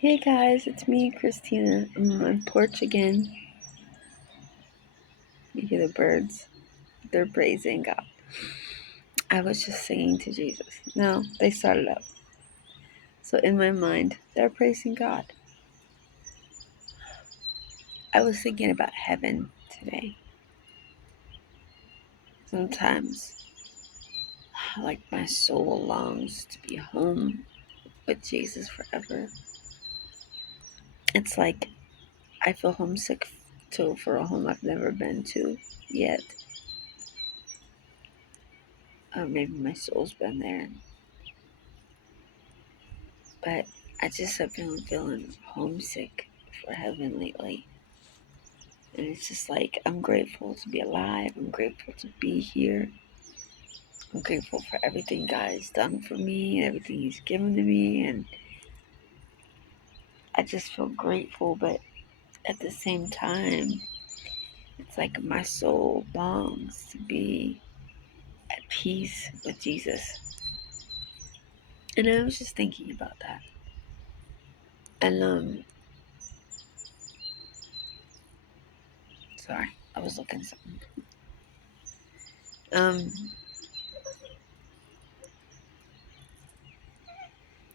Hey guys, it's me, Christina. I'm on my porch again. You hear the birds? They're praising God. I was just singing to Jesus. No, they started up. So in my mind, they're praising God. I was thinking about heaven today. Sometimes, like my soul longs to be home with Jesus forever. It's like I feel homesick for a home I've never been to yet. Or maybe my soul's been there, but I just have been feeling homesick for heaven lately. And it's just like, I'm grateful to be alive. I'm grateful to be here. I'm grateful for everything God has done for me, everything He's given to me. And I just feel grateful, but at the same time, it's like my soul longs to be at peace with Jesus. And I was just thinking about that. And, sorry, I was looking at something. Um,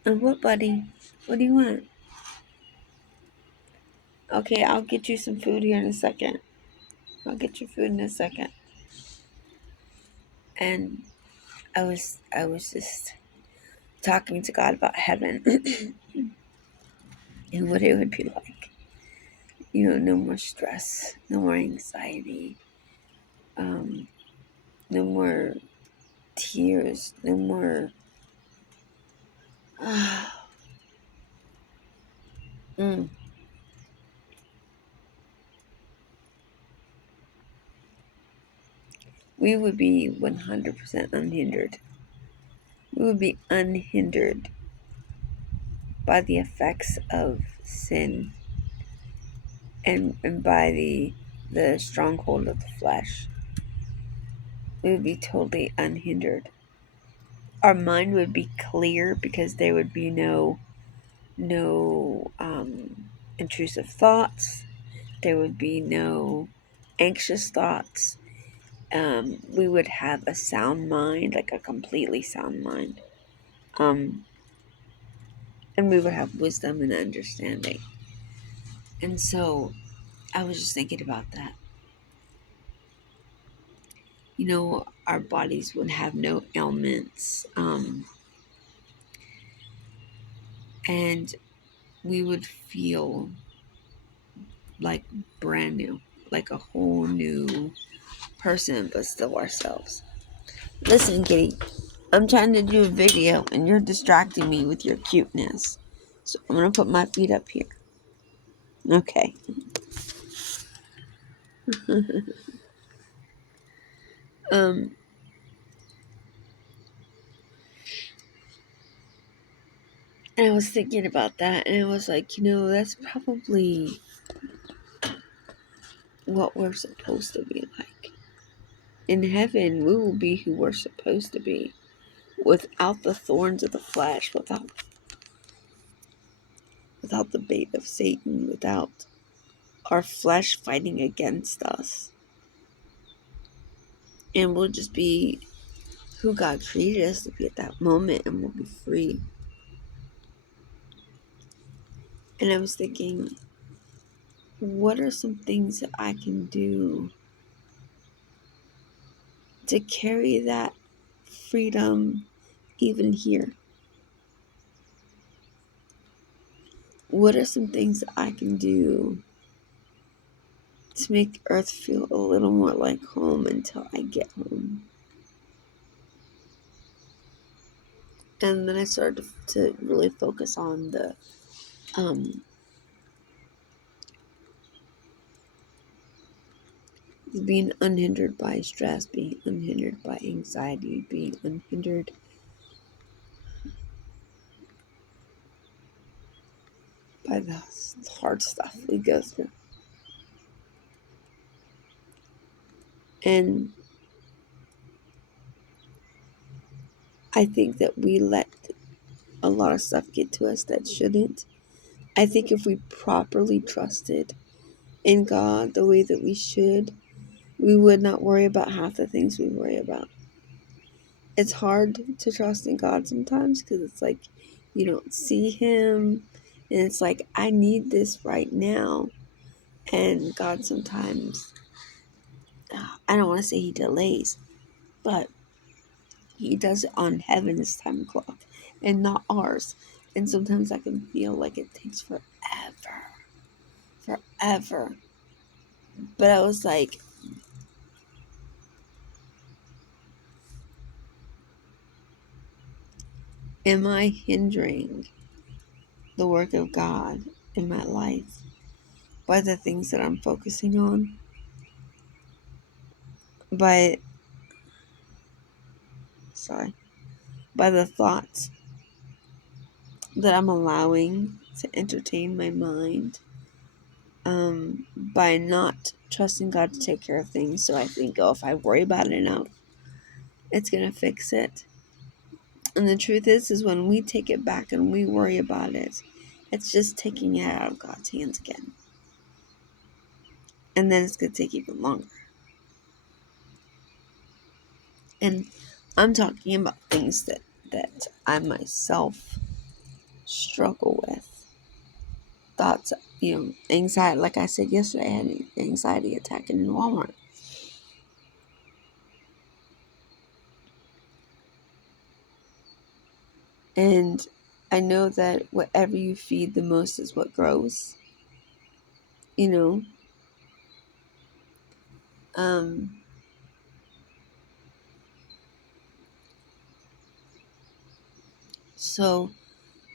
and what, buddy? What do you want? Okay, I'll get you some food here in a second. I'll get you food in a second. And I was just talking to God about heaven and what it would be like. No more stress, no more anxiety, um, no more tears, no more. Mm. We would be 100% unhindered. We would be unhindered by the effects of sin and by the stronghold of the flesh. We would be totally unhindered. Our mind would be clear because there would be no intrusive thoughts. There would be no anxious thoughts. We would have a sound mind, like a completely sound mind. Um, and we would have wisdom and understanding. And so I was just thinking about that. Our bodies would have no ailments. And we would feel like brand new, like a whole new person, but still ourselves. Listen, Kitty, I'm trying to do a video and you're distracting me with your cuteness. So I'm going to put my feet up here. Okay. um, and I was thinking about that and I was like, that's probably what we're supposed to be like. In heaven, we will be who we're supposed to be without the thorns of the flesh, without the bait of Satan, without our flesh fighting against us. And we'll just be who God created us to be at that moment, and we'll be free. And I was thinking, what are some things that I can do to carry that freedom even here? What are some things that I can do to make Earth feel a little more like home until I get home? And then I started to really focus on the being unhindered by stress, being unhindered by anxiety, being unhindered by the hard stuff we go through. And I think that we let a lot of stuff get to us that shouldn't. I think if we properly trusted in God the way that we should, we would not worry about half the things we worry about. It's hard to trust in God sometimes because it's like you don't see Him, and it's like, I need this right now. And God sometimes, I don't want to say He delays, but He does it on heaven's time clock and not ours. And sometimes I can feel like it takes forever. But I was like, am I hindering the work of God in my life by the things that I'm focusing on? By by the thoughts that I'm allowing to entertain my mind, by not trusting God to take care of things. So I think, oh, if I worry about it enough, it's gonna fix it. And the truth is when we take it back and we worry about it, it's just taking it out of God's hands again. And then it's gonna take even longer. And I'm talking about things that I myself struggle with. Thoughts, anxiety. Like I said yesterday, I had an anxiety attack in Walmart. And I know that whatever you feed the most is what grows. You know? So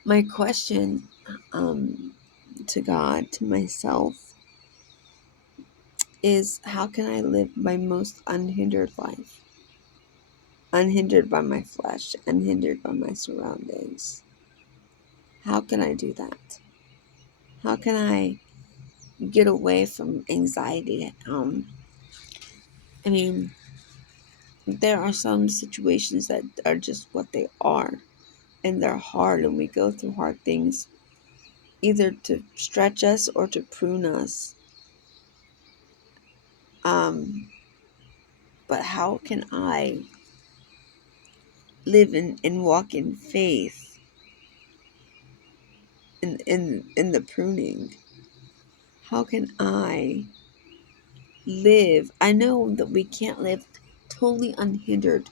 my question to God, to myself, is how can I live my most unhindered life? Unhindered by my flesh, unhindered by my surroundings. How can I do that? How can I get away from anxiety? I mean, there are some situations that are just what they are, and they're hard, and we go through hard things either to stretch us or to prune us. But how can I live and walk in faith in the pruning? How can I live? I know that we can't live totally unhindered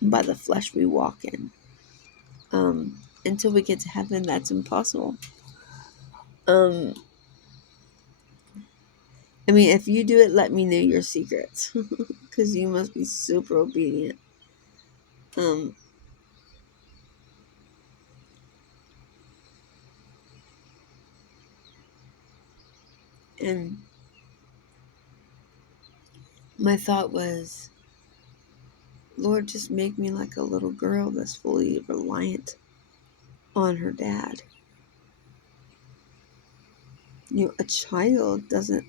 by the flesh we walk in. Until we get to heaven, that's impossible. I mean, if you do it, let me know your secrets, because you must be super obedient. And my thought was, Lord, just make me like a little girl that's fully reliant on her dad. A child doesn't.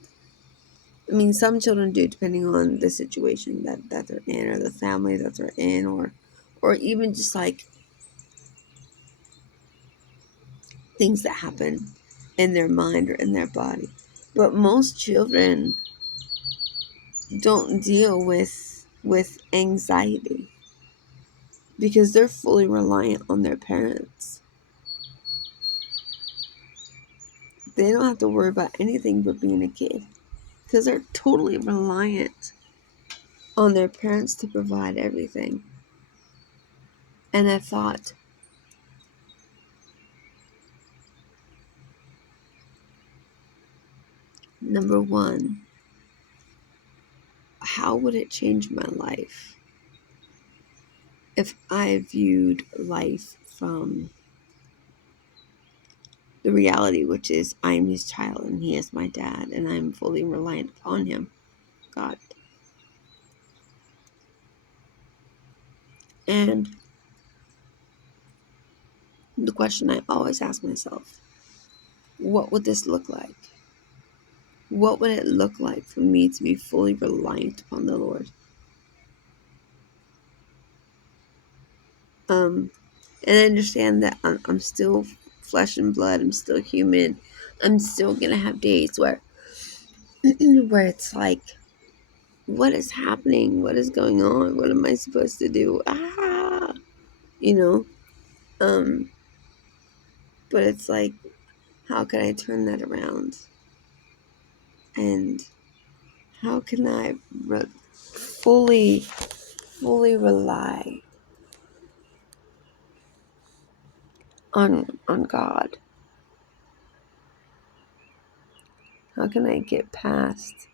I mean, some children do, depending on the situation that they're in, or the family that they're in, or even just like things that happen in their mind or in their body. But most children don't deal with anxiety because they're fully reliant on their parents. They don't have to worry about anything but being a kid because they're totally reliant on their parents to provide everything. And I thought, number one, how would it change my life if I viewed life from the reality, which is I'm his child and he is my dad and I'm fully reliant upon him, God. And the question I always ask myself, what would this look like? What would it look like for me to be fully reliant upon the Lord? And I understand that I'm still flesh and blood. I'm still human. I'm still going to have days where, where it's like, what is happening? What is going on? What am I supposed to do? You know? Um, but it's like, how can I turn that around? And how can I fully rely on God? How can I get past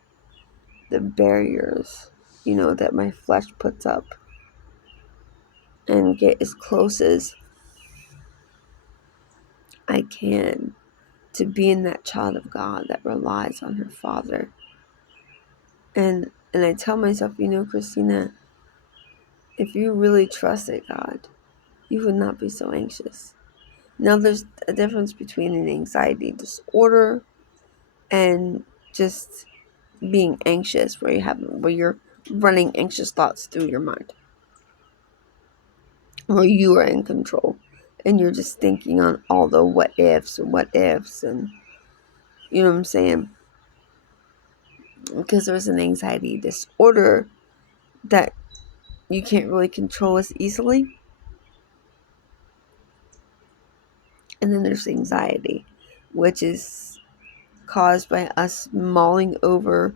the barriers, that my flesh puts up, and get as close as I can to being that child of God that relies on her Father? And I tell myself, Christina, if you really trusted God, you would not be so anxious. Now, there's a difference between an anxiety disorder and just being anxious, where you're running anxious thoughts through your mind, where you are in control and you're just thinking on all the what ifs, and you know what I'm saying? Because there's an anxiety disorder that you can't really control as easily. And then there's anxiety, which is caused by us mulling over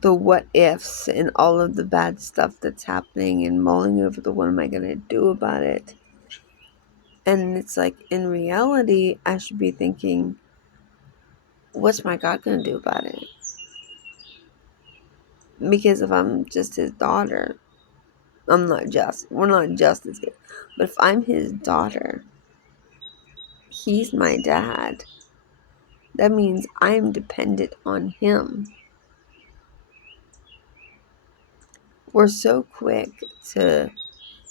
the what ifs and all of the bad stuff that's happening, and mulling over the what am I going to do about it. And it's like, in reality, I should be thinking, what's my God going to do about it? Because if I'm just his daughter, we're not just as good. But if I'm his daughter, he's my dad. That means I'm dependent on him. We're so quick to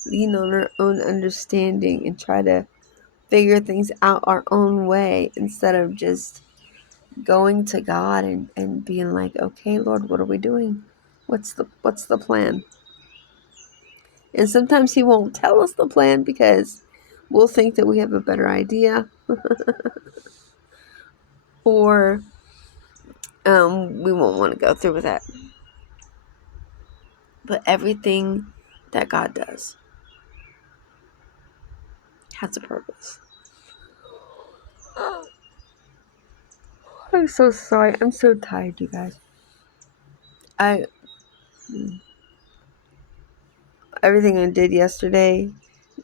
lean on our own understanding and try to figure things out our own way, instead of just going to God and being like, okay, Lord, what are we doing? What's the plan? And sometimes he won't tell us the plan because we'll think that we have a better idea, or we won't want to go through with that. But everything that God does has a purpose. I'm so sorry. I'm so tired, you guys. Everything I did yesterday,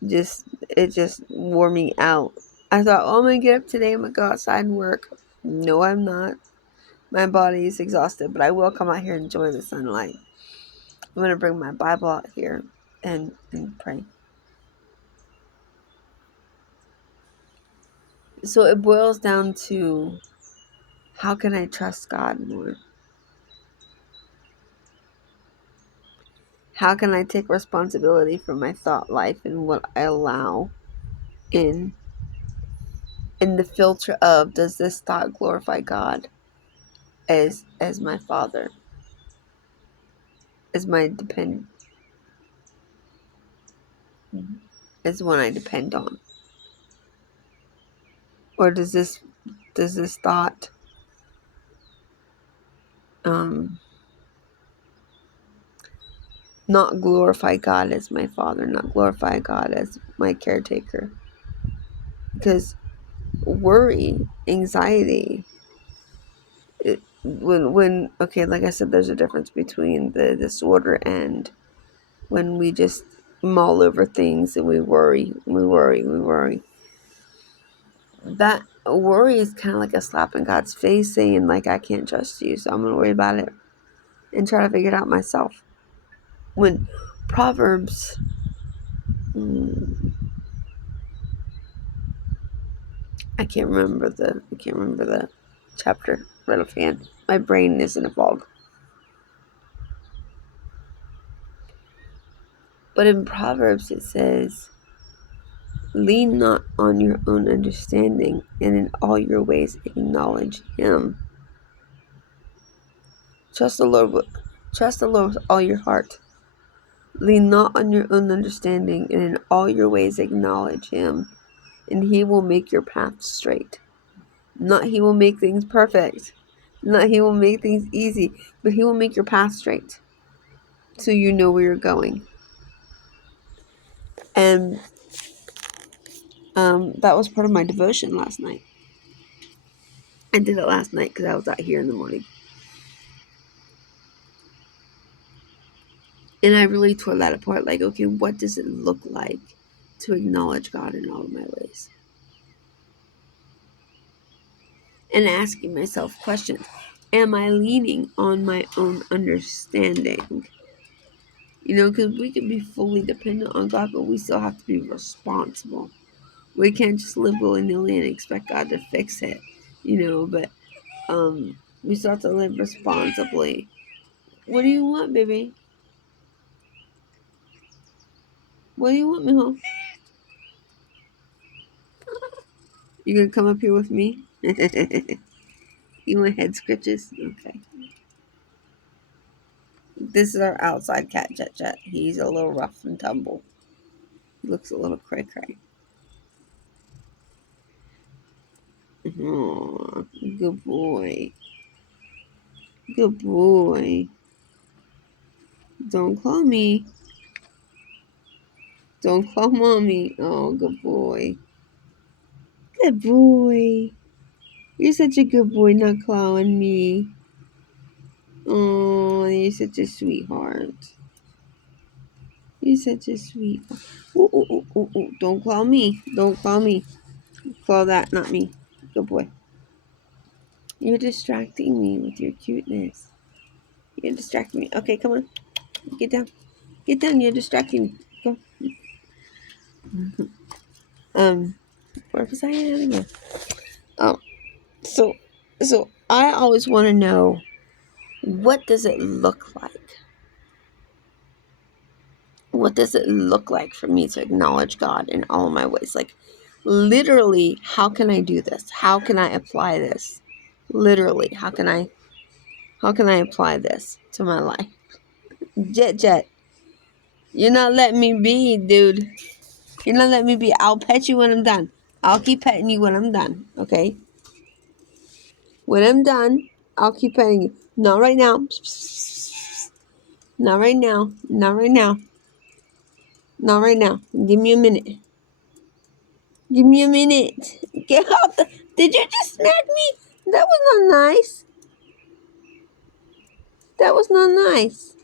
it just wore me out. I thought, oh, I'm gonna get up today, I'm gonna go outside and work. No, I'm not. My body is exhausted, but I will come out here and enjoy the sunlight. I'm gonna bring my Bible out here and pray. So it boils down to, how can I trust God more? How can I take responsibility for my thought life and what I allow in? In the filter of, does this thought glorify God as my Father, as my as one I depend on? Or does this thought not glorify God as my Father, not glorify God as my caretaker? Because worry, anxiety, when okay, like I said, there's a difference between the disorder and when we just mull over things and we worry. That worry is kind of like a slap in God's face, saying like, I can't trust you, so I'm gonna worry about it and try to figure it out myself. When Proverbs, I can't remember the chapter right offhand. My brain isn't involved. But in Proverbs it says, lean not on your own understanding, and in all your ways acknowledge him. Trust the Lord with all your heart. Lean not on your own understanding, and in all your ways acknowledge him, and he will make your path straight. Not he will make things perfect, not he will make things easy, but he will make your path straight so you know where you're going. And that was part of my devotion last night. I did it last night because I was out here in the morning. And I really tore that apart. Like, okay, what does it look like to acknowledge God in all of my ways? And asking myself questions. Am I leaning on my own understanding? You know, because we can be fully dependent on God, but we still have to be responsible. We can't just live willy-nilly and expect God to fix it, you know, but we still have to live responsibly. What do you want, baby? What do you want, mijo? You gonna come up here with me? You want head scratches? Okay. This is our outside cat, Jet Jet. He's a little rough and tumble. He looks a little cray cray. Oh, good boy. Good boy. Don't claw me. Don't claw mommy. Oh, good boy. Good boy. You're such a good boy, not clawing me. Oh, you're such a sweetheart. You're such a sweetheart. Ooh, ooh, ooh, ooh, ooh. Don't claw me. Don't claw me. Claw that, not me. Good boy. You're distracting me with your cuteness. You're distracting me. Okay, come on. Get down. Get down. You're distracting me. Go. Where was I at again? Oh, so I always want to know, what does it look like? What does it look like for me to acknowledge God in all of my ways? Like, literally, how can I do this? How can I apply this? Literally, how can I apply this to my life? Jet, you're not letting me be, dude. You're not letting me be. I'll pet you when I'm done. I'll keep petting you when I'm done, okay? When I'm done, I'll keep petting you. Not right now. Not right now. Not right now. Not right now. Give me a minute. Give me a minute. Get out. Did you just smack me? That was not nice. That was not nice.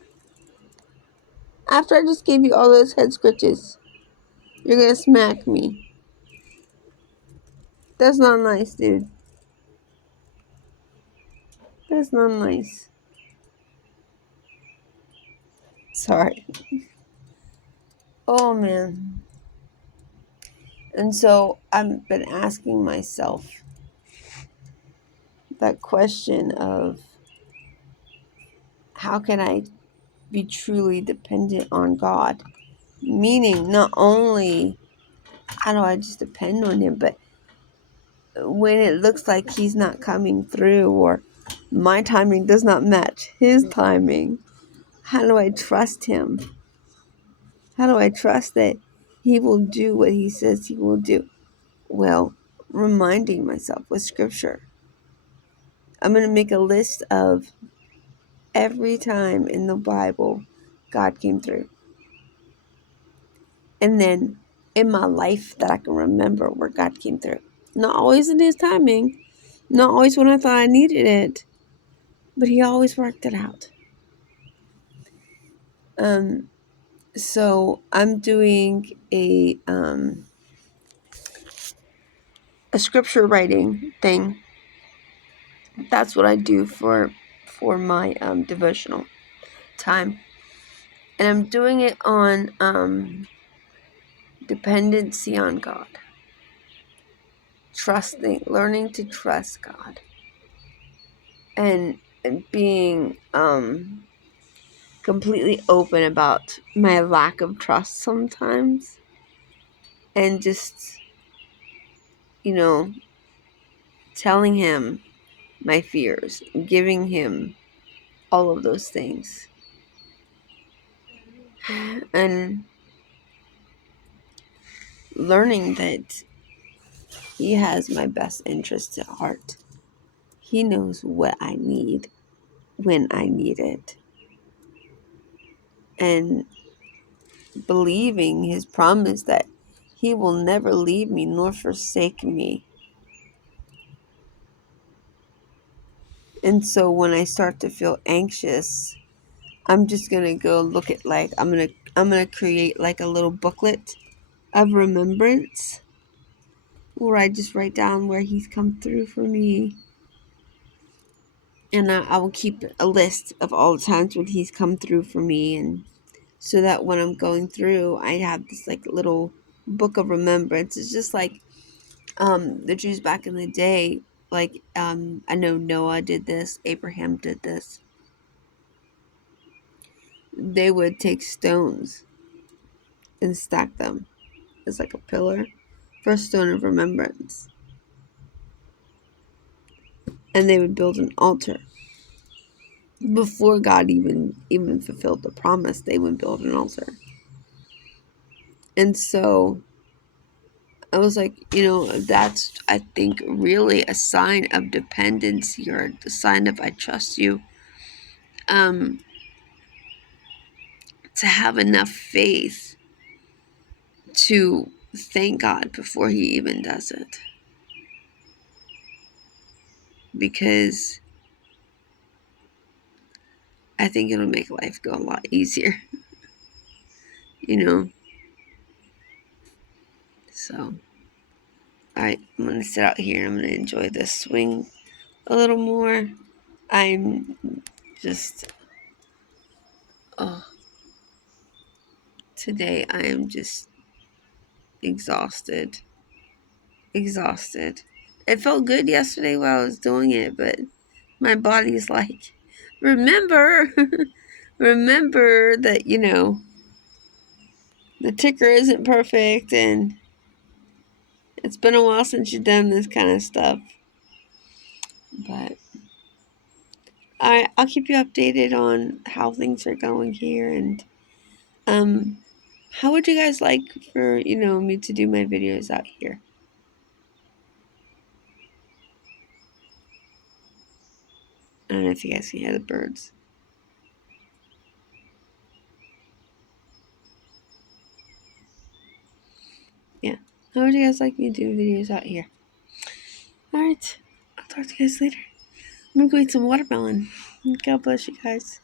After I just gave you all those head scratches, you're gonna smack me. That's not nice, dude. That's not nice. Sorry. Oh, man. And so I've been asking myself that question of, how can I be truly dependent on God? Meaning, not only how do I just depend on Him, but when it looks like He's not coming through, or my timing does not match His timing, how do I trust Him? How do I trust that He will do what He says He will do? Well, reminding myself with Scripture. I'm going to make a list of every time in the Bible God came through. And then in my life that I can remember where God came through. Not always in His timing, not always when I thought I needed it, but He always worked it out. So I'm doing a scripture writing thing. That's what I do for my devotional time, and I'm doing it on dependency on God, learning to trust God, and being completely open about my lack of trust sometimes, and just, telling Him my fears, giving Him all of those things. And learning that he has my best interest at heart. He knows what I need when I need it. And believing his promise that he will never leave me nor forsake me. And so when I start to feel anxious, I'm just going to go look at I'm going to create like a little booklet of remembrance where I just write down where he's come through for me. And I will keep a list of all the times when he's come through for me, and so that when I'm going through, I have this like little book of remembrance. It's just like the Jews back in the day, like I know Noah did this, Abraham did this. They would take stones and stack them as like a pillar for a stone of remembrance. And they would build an altar. Before God even fulfilled the promise, they would build an altar. And so I was like, that's, I think, really a sign of dependency, or the sign of I trust you. To have enough faith to thank God before he even does it. Because I think it'll make life go a lot easier. So, alright, I'm going to sit out here. I'm going to enjoy this swing a little more. I'm just, today I am just exhausted. It felt good yesterday while I was doing it, but my body's like, remember that, the ticker isn't perfect, and it's been a while since you've done this kind of stuff. But I'll keep you updated on how things are going here. And how would you guys like for me to do my videos out here? I don't know if you guys can hear the birds. Yeah, how would you guys like me to do videos out here? Alright, I'll talk to you guys later. I'm gonna go eat some watermelon. God bless you guys.